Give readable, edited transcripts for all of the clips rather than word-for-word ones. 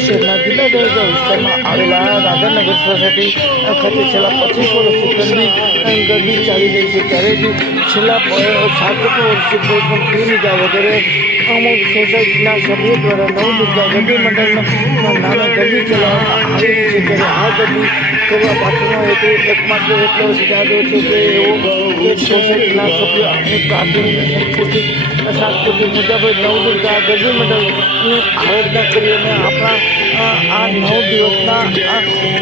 શહેરના જિલ્લા દરજ્જા વિસ્તારમાં આવેલા રાધાનગર સોસાયટી ખાતે છેલ્લા 25 વર્ષથી ગરબી ચાલી રહી છે। ત્યારે જ છેલ્લા 7 વર્ષથી કોઈ પણ ફી લીધા વગેરે અમુક સોસાયટીના સભ્યો દ્વારા નવદુર્ગા ગરબી મંડળના નામે ગરબી ચલાવવામાં આવી રહી છે। ત્યારે આ ગરબી કરવા પાછળનો હેતુ એકમાત્ર એટલો જ છે કે એવો સોસાયટીના સભ્યો આપણી પ્રાચીન સાંસ્કૃતિક મુજબ નવદુર્ગા ગરબી મંડળની આરાધના કરી અને આપણા આ 9 દિવસના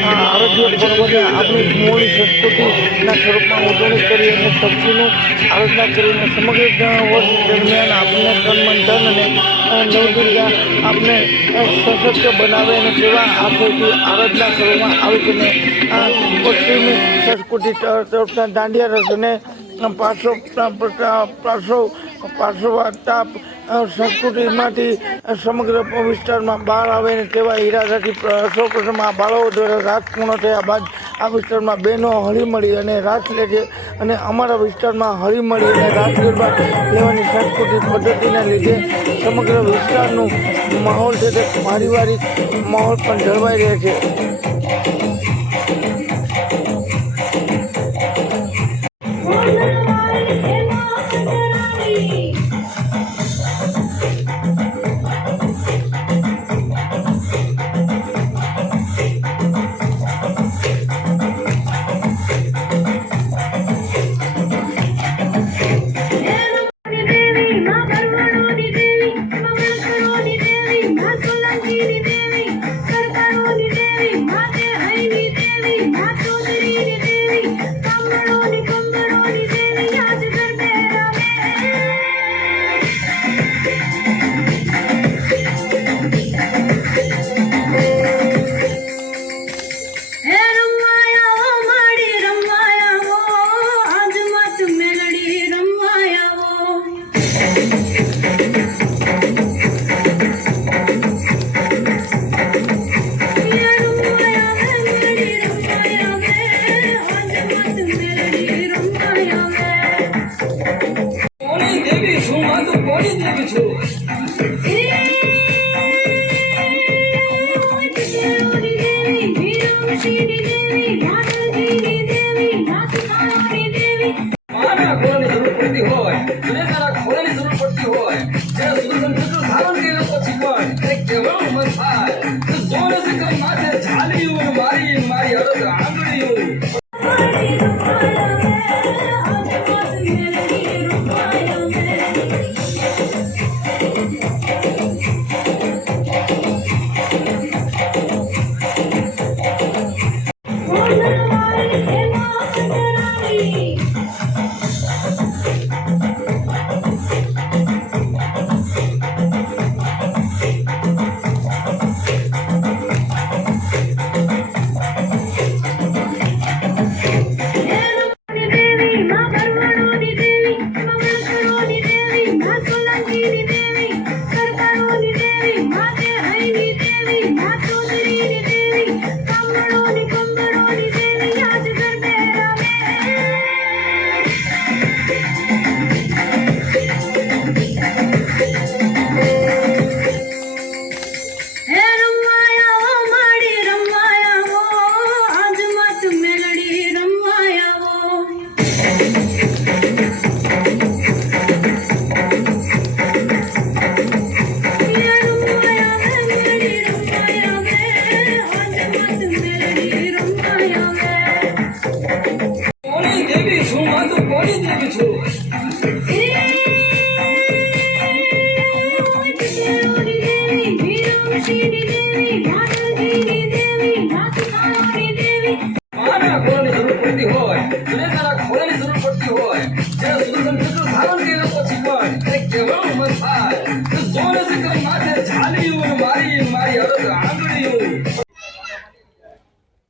આરોગ્ય પર્વને આપણી મૂળ સંસ્કૃતિના સ્વરૂપમાં ઉજવણી કરી અને શક્તિનું આરાધના કરીને સમગ્ર વર્ષ દરમિયાન આપણને તન મન ધન અને નવદુર્ગા આપણે સશક્ત બનાવે અને તેવા આશયથી આરાધના કરવામાં આવે છે। અને આ પશ્ચિમી સંસ્કૃતિ તરફના દાંડિયા રસ અને પાર્શ્વવાર્તા સંસ્કૃતિમાંથી સમગ્ર વિસ્તારમાં બહાર આવે ને તેવા ઈરાદાથી સૌ પ્રથમ આ બાળાઓ દ્વારા રાસ પૂર્ણ થયા બાદ આ વિસ્તારમાં બહેનો હળીમળી અને રાસ લે છે અને અમારા વિસ્તારમાં હળીમળી અને રાસ ગરબા લેવાની સંસ્કૃતિ પદ્ધતિને લીધે સમગ્ર વિસ્તારનું માહોલ છે તે પારિવારિક માહોલ પણ જળવાઈ રહે છે।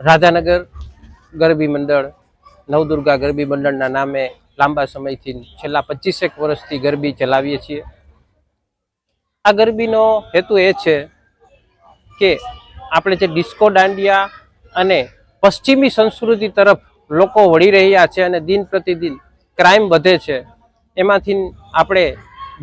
રાધાનગર ગરબી મંડળ નવદુર્ગા ગરબી મંડળના નામે લાંબા સમયથી છેલ્લા 25 વર્ષથી ગરબી ચલાવીએ છીએ। આ ગરબીનો હેતુ એ છે કે આપણે જે ડિસ્કો દાંડિયા અને પશ્ચિમી સંસ્કૃતિ તરફ લોકો વળી રહ્યા છે અને દિન પ્રતિદિન ક્રાઇમ વધે છે, એમાંથી આપણે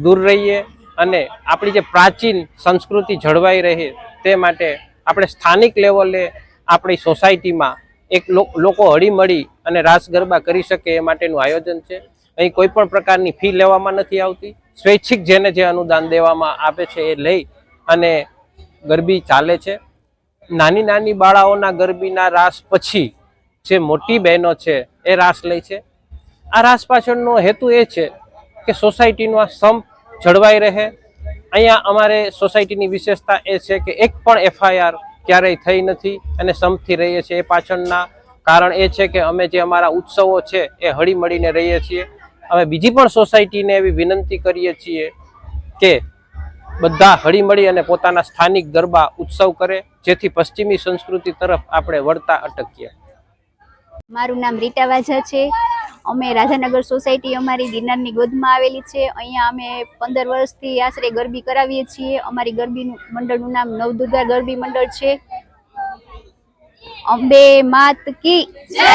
દૂર રહીએ અને આપણી જે પ્રાચીન સંસ્કૃતિ જળવાઈ રહે તે માટે આપણે સ્થાનિક લેવલે આપણી સોસાયટીમાં એક લોકો હળીમળી અને રાસ ગરબા કરી શકે એ માટેનું આયોજન છે. અહીં કોઈ પણ પ્રકારની ફી લેવામાં નથી આવતી. સ્વૈચ્છિક જેને જે અનુદાન દેવામાં આવે છે એ લઈ અને ગરબી ચાલે છે. નાની નાની બાળાઓના ગરબીના રાસ પછી જે મોટી બહેનો છે એ રાસ લે છે. આ રાસ પાછળનો હેતુ એ છે કે સોસાયટીનો આ સંપ જળવાઈ રહે. અહીંયા અમારે સોસાયટીની વિશેષતા એ છે કે એક પણ એફઆઈઆર ક્યારેય થઈ નથી અને સંપથી રહીએ છીએ. એ પાછળના કારણ એ છે કે અમે જે અમારા ઉત્સવો છે એ હળી મળીને રહીએ છીએ. અમે બીજી પણ સોસાયટીને એવી વિનંતી કરીએ છીએ કે બધા હળી મળી અને પોતાના સ્થાનિક ગરબા ઉત્સવ કરે, જેથી પશ્ચિમી સંસ્કૃતિ તરફ આપણે વળતા અટકીએ. મારું નામ રીટા વાઝા છે. અમે રાધાનગર સોસાયટી અમારી ગિરનારની ગોદમાં આવેલી છે. અહીંયા અમે 15 વર્ષથી આશરે ગરબી કરાવીએ છીએ. અમારી ગરબીનું મંડળનું નામ નવદુર્ગા ગરબી મંડળ છે. અંબે માત કી જય.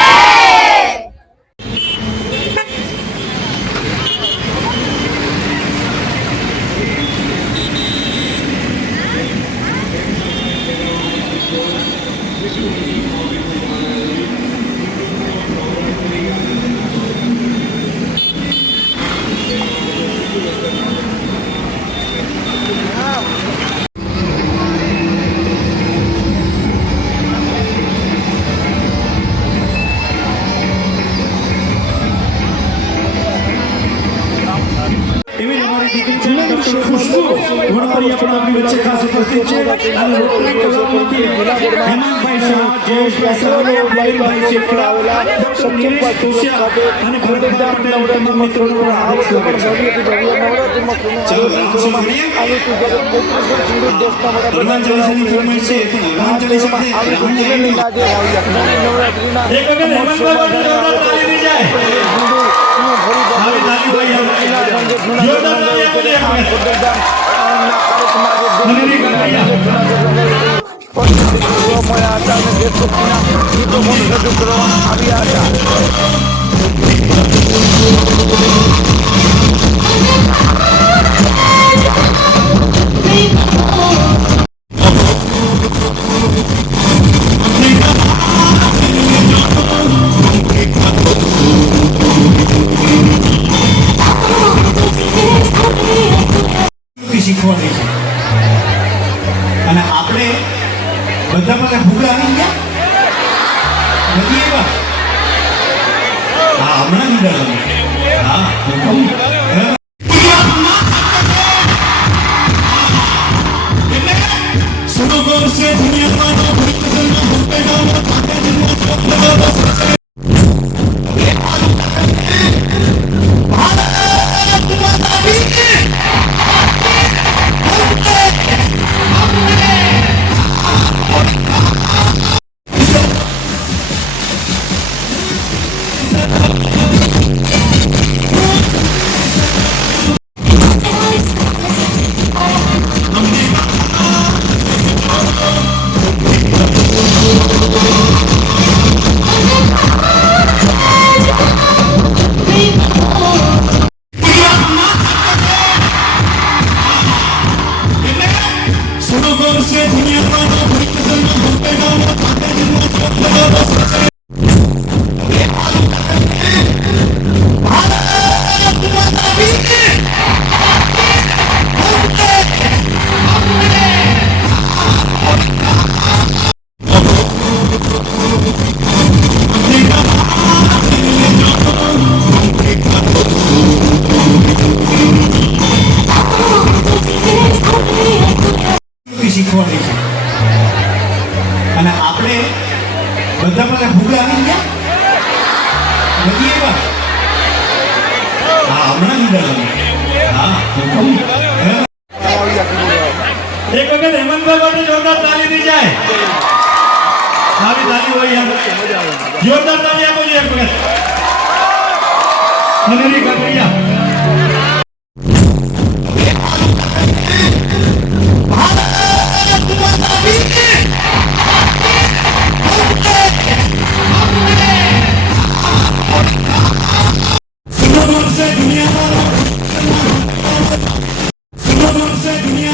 શીખવાડે છે અને આપણે બધા પાસે ભૂગા આવી ગયા નથી એવા. હા, હમણાં જ હા સરોવર સે દુનિયામાં શીખવાડે છે અને આપણે બધા પાસે ભૂગા આવી ગયા નથી એવા. હા, હમણાં જ હા એક વખત હેમંતભાઈ માટે જોરદાર તાળી દી જાય. સારી તાળી હોય યાર, જોરદાર તાળી આપો એક વખત. મનેરી કાકરિયા दुनिया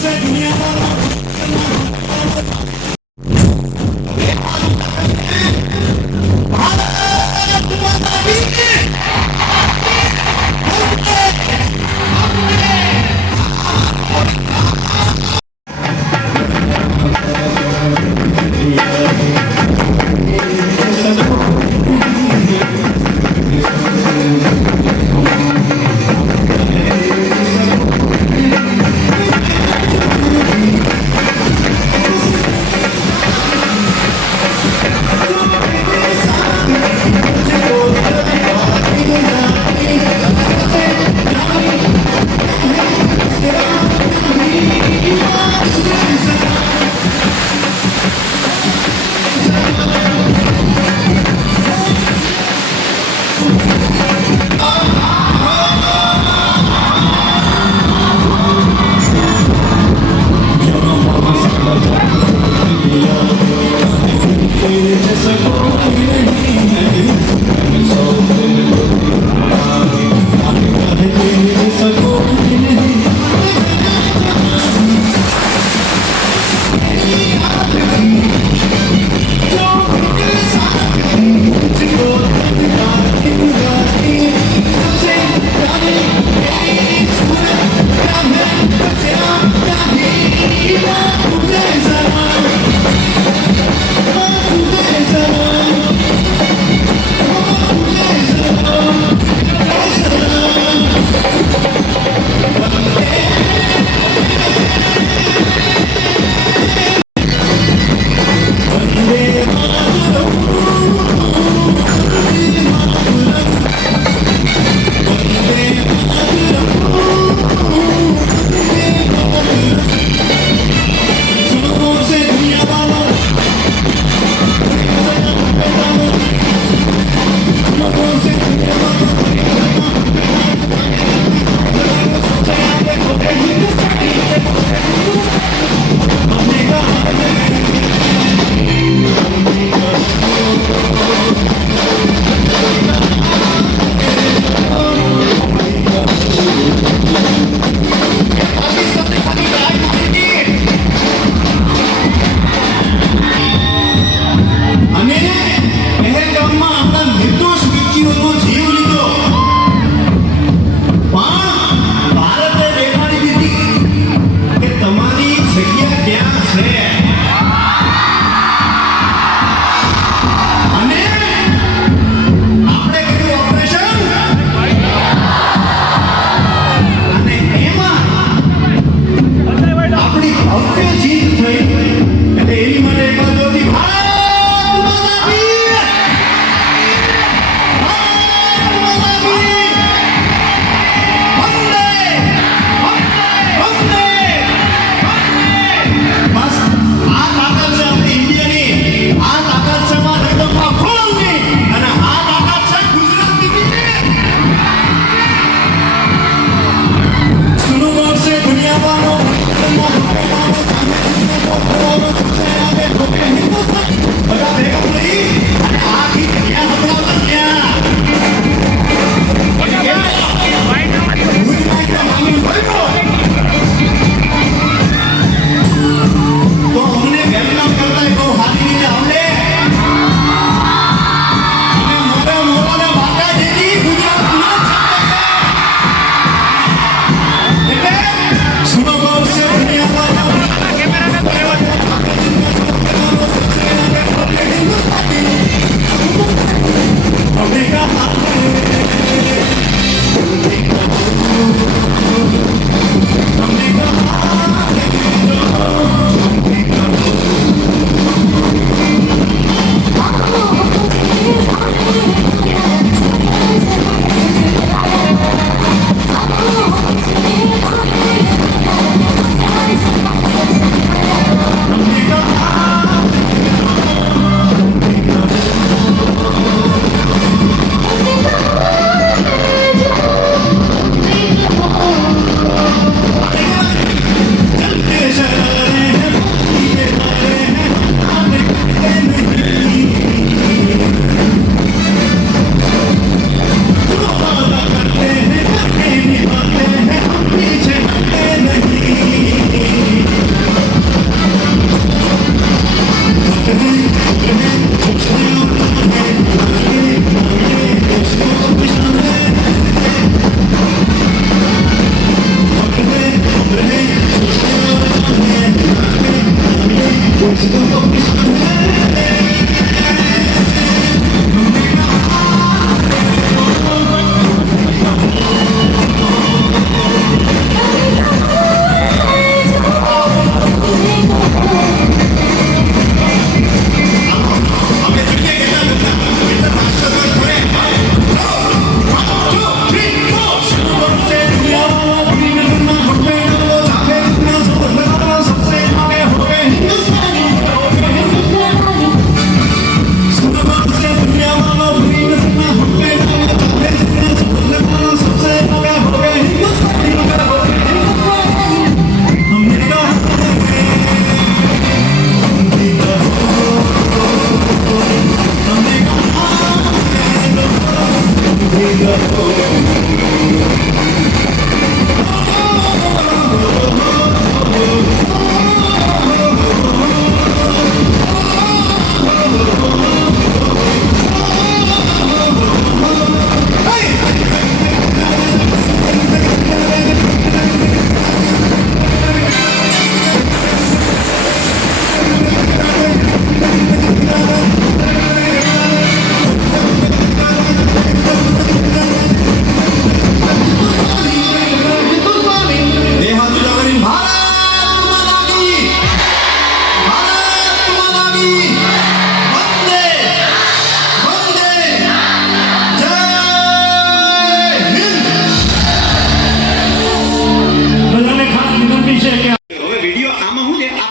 से दुनिया वालों दुनिया वालों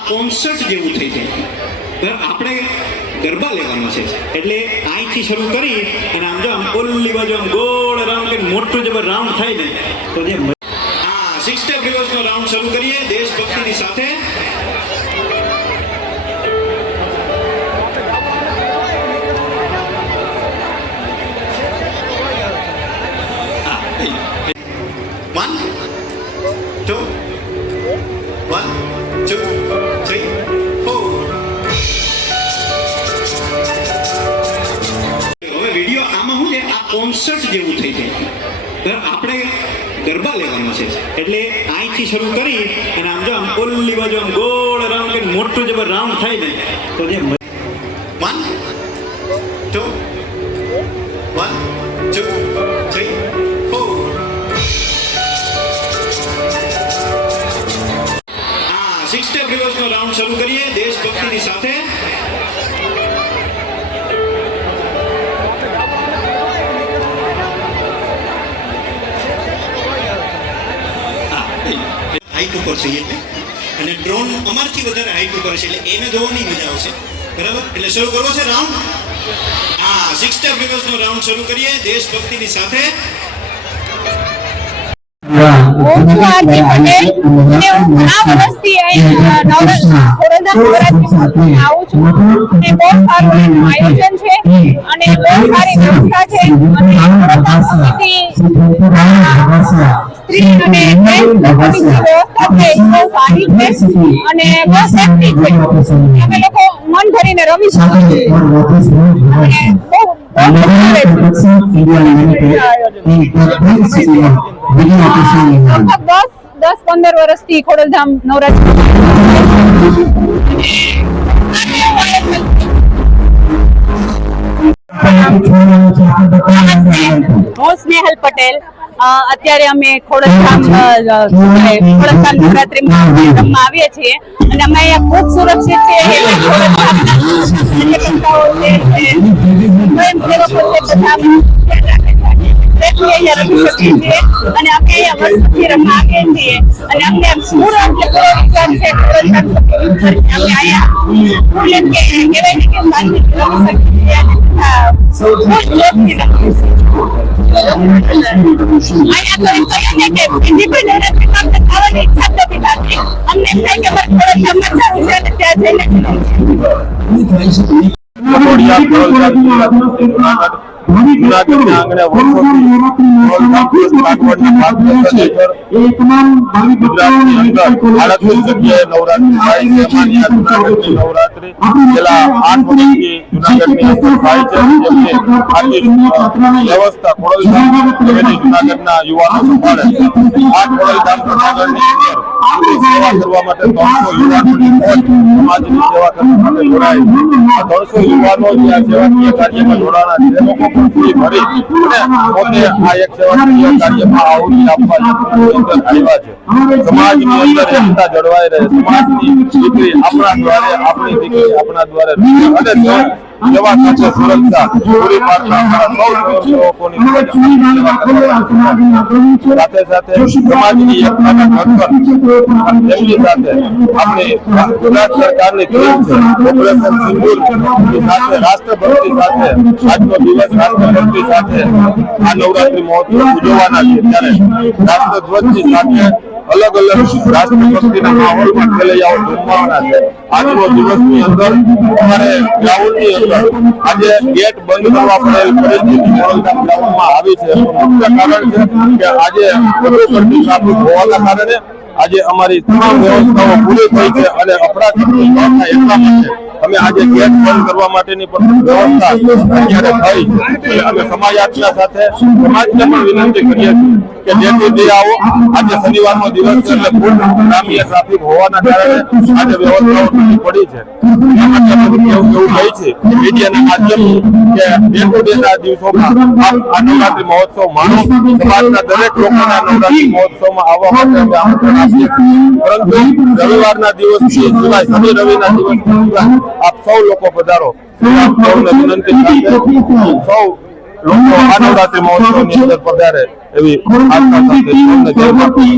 કોન્સર્ટ જેવું થઈ જાય. આપણે ગરબા લેવાનો છે એટલે અહીંથી શરૂ કરી અને આમ જો આમ ઓલી બાજુ આમ ગોળ રાઉન્ડ કે મોટું જબર રાઉન્ડ થાય ને તો જે 6 સ્ટેપ રિવર્સનો રાઉન્ડ શરૂ કરીએ દેશભક્તિની સાથે. One, two, 1, 2, 3, 4. હવે વિડીયો આમાં શું છે આ કોન્સર્ટ જેવું થઈ જાય. આપણે ગરબા લેવાનો છે એટલે અહીંથી શરૂ કરી અને આમ જો આમ ઓલી બાજુ આમ ગોળ રાઉન્ડ કે મોટું જબર રાઉન્ડ થાય ને તો જે 1, 2, 1, 2, 3, 4. 6 સ્ટેપ રિવર્સનો રાઉન્ડ શરૂ કરીએ દેશભક્તિની સાથે. હાઈટ ઉપર છે એટલે અને ડ્રોન અમારથી વધારે હાઈટ ઉપર છે એટલે એને જોવાની મજા આવશે. બરાબર, એટલે શરૂ કરવો છે રાઉન્ડ. 6 સ્ટેપ રિવર્સનો રાઉન્ડ શરૂ કરીએ દેશભક્તિની સાથે. હું છું આરતી પટેલ અને હું આ વર્ષથી અહીં નવરાત્રિમાં આવું છું અને બહુ સારું એનું આયોજન છે અને બહુ સારી વ્યવસ્થા છે અને સ્ત્રી અને વ્યવસ્થા છે એ બહુ સારી છે અને બહુ સેફટી છે. અમે લોકો મન ભરીને રમી શકીએ છીએ અને બહુ લગભગ 10-15 વર્ષથી ખોડલધામ નવરાત્રી હું સ્નેહલ પટેલ. અત્યારે અમે ખોડલધામ નવરાત્રીમાં રમવા આવીએ છીએ અને અમે અહીંયા ખૂબ સુરક્ષિત છીએ. સ્વયંસેવકો છે બધા અહીંયા રમી શકીએ છીએ અને અમે અહીંયા વર્ષોથી રમવા આવીએ છીએ અને અમને પૂરો વિશ્વાસ છે ખોડલધામ અમે અહીંયા કહેવાય કે શાંતિથી રમી શકીએ વ્યવસ્થા જુનાગઢના યુવાનો સંભાળે આ ખોડલધામ જુનાગઢની અંદર સેવા કરવા માટે 300 યુવાનોની ફોજ સમાજની સેવા કરવા માટે જોડાય છે. આ 300 યુવાનો જે આ સેવાકીય કાર્યમાં જોડાણા છે એ લોકો પણ ફી ભરી અને પોતે આ એક સેવાકીય કાર્યમાં આહુતિ આપવા અંદર આવ્યા છે. સમાજની અંદર એકતા જળવાઈ રહે, સમાજની દીકરી આપણા દ્વારે, આપણી દીકરી આપણા દ્વારે અને સેવા સાથે સુરક્ષા પૂરી પાડતા અમારા સૌ સેવકોની સાથે સાથે સમાજની એકતાના ઘડતર તેમની સાથે આપણી ગુજરાત સરકારની ટીમ છે ઓપરેશન સિંદૂર સાથે રાષ્ટ્રભક્તિ સાથે આજનો દિવસ રાષ્ટ્રભક્તિ સાથે આ નવરાત્રી મહોત્સવ ઉજવવાના છે ત્યારે રાષ્ટ્રધ્વજની સાથે અલગ અલગ રાષ્ટ્રભક્તિના માહોલમાં ખેલૈયાઓ જમવાના છે. આજનો દિવસની અંદર અમારે ગ્રાઉન્ડની અંદર આજે ગેટ બંધ કરવા પડેલ પરિસ્થિતિ મોરલધામ ગ્રાઉન્ડમાં આવી છે. મુખ્ય કારણ છે કે આજે વધુ પડતી ટ્રાફિક હોવાના કારણે આજે અમારી તમામ વ્યવસ્થાઓ પૂરી થઈ છે અને અપરાધ ન થાય એટલા માટે અમે આજે ગેટ બંધ કરવા માટેની પણ વ્યવસ્થા અત્યારે થઈ છે. અમે સમાજયાત્રા સાથે સમાજને પણ વિનંતી કરીએ છીએ કે જેથી તે આવો. આજે શનિવારનો દિવસ છે એટલે ફૂલ ગ્રામ્ય ટ્રાફિક હોવાના કારણે આજે વ્યવસ્થાઓ ઢીલી પડી છે. એવું કહી છે મીડિયાના માધ્યમથી કે ડે ટુ ડેના દિવસોમાં આ નવરાત્રી મહોત્સવ માણો, સમાજના દરેક લોકોના નવરાત્રી મહોત્સવમાં આવવા માટે અમે આમંત્રણ આપીએ છીએ. પરંતુ રવિવારના દિવસથી સિવાય શનિ રવિના દિવસથી સિવાય આપ સૌ લોકો પધારો. સૌને વિનંતી સાથે સૌ લોકો આ નવરાત્રી મહોત્સવની અંદર પધારે એવી આશા સાથે સૌને જય માતા.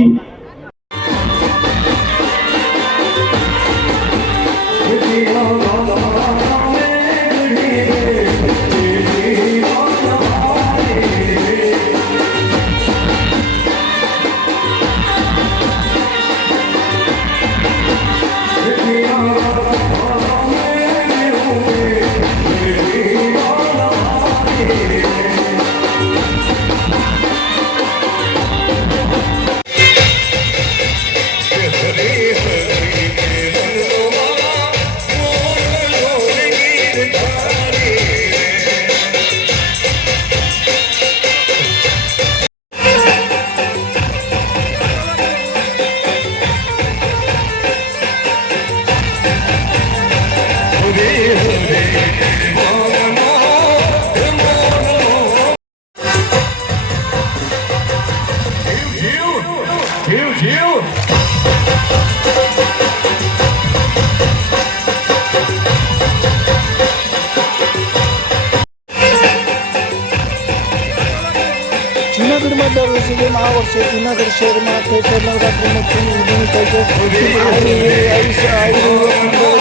જૂનાગઢમાં દર વર્ષે જેમ આ વર્ષે જૂનાગઢ શહેરમાં ચૈત્ર નવરાત્રી મહોત્સવની ઉજવણી થઈ છે.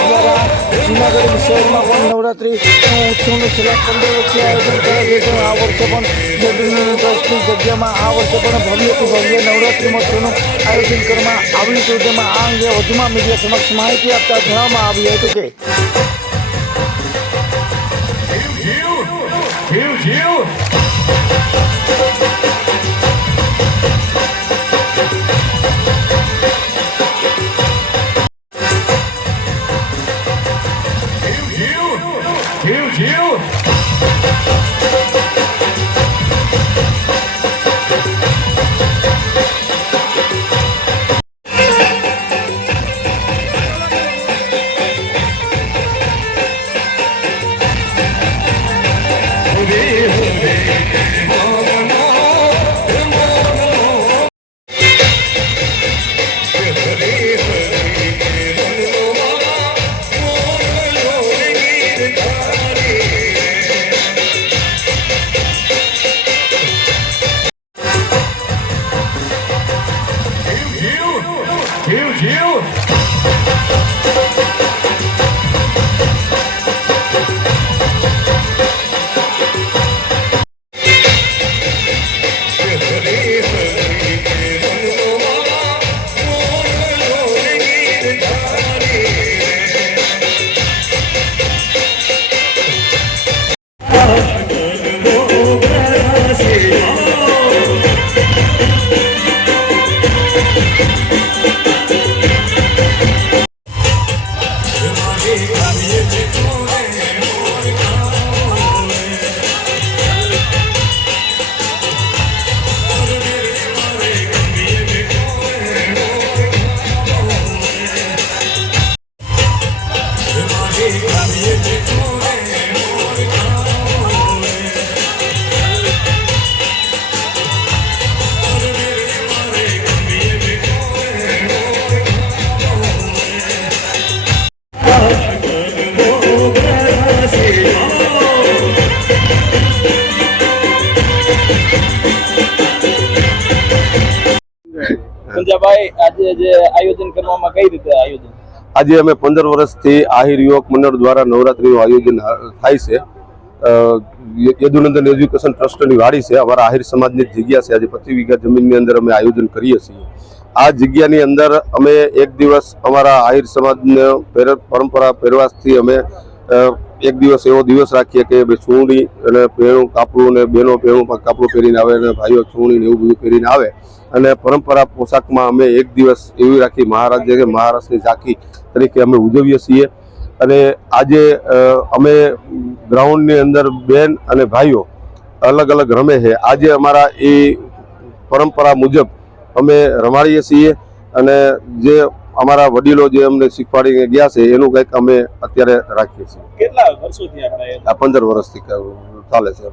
દ્વારા જૂનાગઢ શહેરમાં પણ નવરાત્રી ઉત્સવનું છેલ્લા 15 વર્ષથી આયોજન કરાયું છે. આ વર્ષે પણ ટ્રસ્ટની જગ્યામાં આ વર્ષે પણ ભવ્યથી ભવ્ય નવરાત્રી મહોત્સવનું આયોજન કરવામાં આવ્યું હતું. જેમાં આ અંગે વધુમાં મીડિયા સમક્ષ માહિતી આપતા જણાવવામાં આવ્યું હતું કે Hooray, hooray. આજે જે આયોજન કરવામાં કઈ રીતે આયોજન? આજે અમે 15 વર્ષથી આહિર યુવક મંડળ દ્વારા નવરાત્રીનું આયોજન થાય છે. યદુનંદન એજ્યુકેશન ટ્રસ્ટની વાડી છે, અમારા આહિર સમાજની જગ્યા છે. આજે 25 વીઘા જમીનની અંદર અમે આયોજન કરીએ છીએ. આ જગ્યાની અંદર અમે એક દિવસ અમારા આહિર સમાજને પરંપરા પહેરવાસથી અમે એક દિવસ એવો દિવસ રાખીએ કે ચૂંટણી અને પહેણું કાપડું અને બહેનો પહેણું કાપડું પહેરીને આવે અને ભાઈઓ ચૂંટણી ને એવું બધું પહેરીને આવે અને પરંપરા પોશાકમાં અમે એક દિવસ એવી રાખી મહારાજે કે મહારાષ્ટ્રની ઝાંખી તરીકે અમે ઉજવીએ છીએ. અને આજે અમે ગ્રાઉન્ડની અંદર બેન અને ભાઈઓ અલગ અલગ રમે છે. આજે અમારા એ પરંપરા મુજબ અમે રમાડીએ છીએ અને જે અમારા વડીલો જે અમને શીખવાડીને ગયા છે એનું કંઈક અમે અત્યારે રાખીએ છીએ. કેટલા વર્ષોથી આપણે આ 15 વર્ષથી ચાલે છે.